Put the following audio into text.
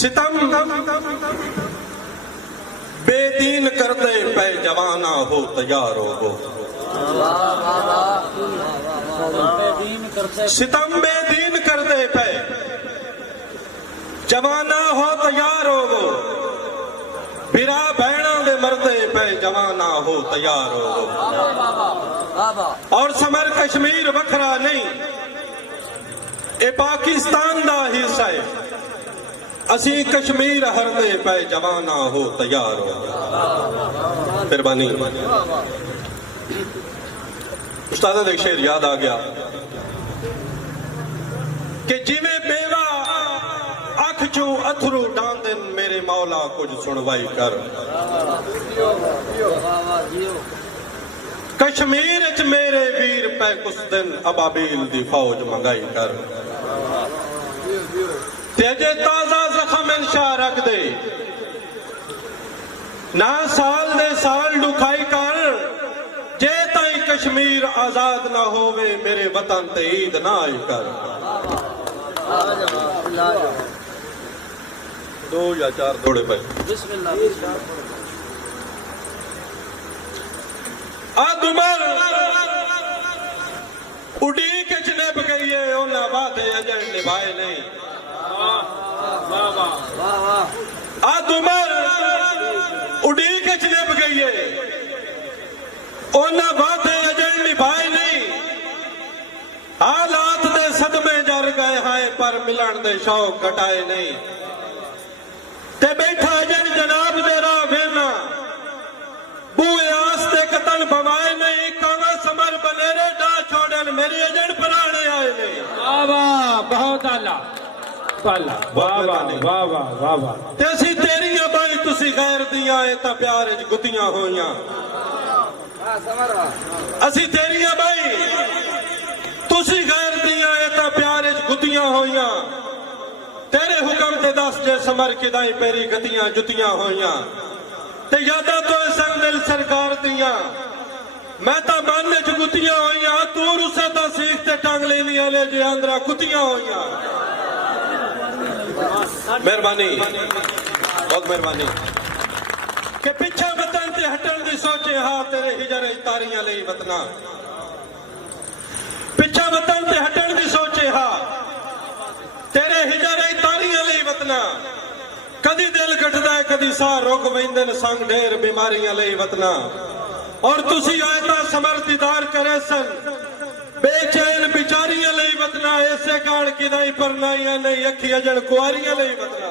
सितम बेदीन करते पे जवाना हो तैयार हो। सितम बेदीन करते पे जवाना हो तैयार हो। बिरा भैणा दे मरते पे जवाना हो तैयार हो। और समर कश्मीर वखरा नहीं, ए पाकिस्तान दा हिस्सा है। असी कश्मीर हरदे पे जवाना हो तैयार हो। मेहरबानी। उस्ताद का शेर याद आ गया कि जिवें बेवा अख चू अथरू डांदन मेरे मौला कुछ सुनवाई कर। कश्मीर च मेरे वीर पे कुछ दिन अबाबील दी फौज मंगाई कर। तेजे ताजा जख्म इंशा रख दे ना साल दे साल दुखाई कर। जे ताई कश्मीर आजाद ना होवे मेरे वतन ते ईद ना आई कर। 2 या 4 दौड़े पे उमर उड़ीक च निभ गई है उन्हें वादे अजन निभाए नहीं। उमर उड़ीक च निभ गई है उन्हें वादे अजन निभाए नहीं। हालात दे सदमे जर गए हैं पर मिलन दे शौक घटाए नहीं। ते बैठा अजन जनाब दे राह वेना बूए आस्ते कतल बवाए नहीं। कावा समर बनेरे डा छोड़न मेरे एजेंट पुराने आए नहीं। वाह बहुत आला वाह वाह वाह वाह वाह। ते असी तेरियां बाई तुसी गैर दियां ए तां प्यार च गुत्तियां होइयां। असी तेरियां बाई तुसी गैर दियां ए तां प्यार च गुत्तियां होइयां। तेरे हुक्म ते दस जे समर किदाई पेरी गतियां जुतियां होइयां। ते यादा तो सन दिल सरकार दियां मैं तो मन च गुत्तियां होइयां। तू रुसे तो सीख ते टांग लेनी आले जे अंदरा कुत्तियां होइयां। मेहरबानी बहुत मेहरबानी के पिछा वतन ते हटन दी सोचे हा तेरे हिजर तारियां लई वतना। पिछा वतन ते हटन दी सोचे हा तेरे हिजर तारियां लई वतना। कदी दिल घटदा है कदी साह रोक वेंदे ने संग ढेर बीमारियां लई वतना। और तुसी आए तां समर दीदार करे सन बेचैन बिचारियां लई वतना। ऐसे कान किदाई परनाइयां नहीं अखी अजन कुआरियां लई वतना।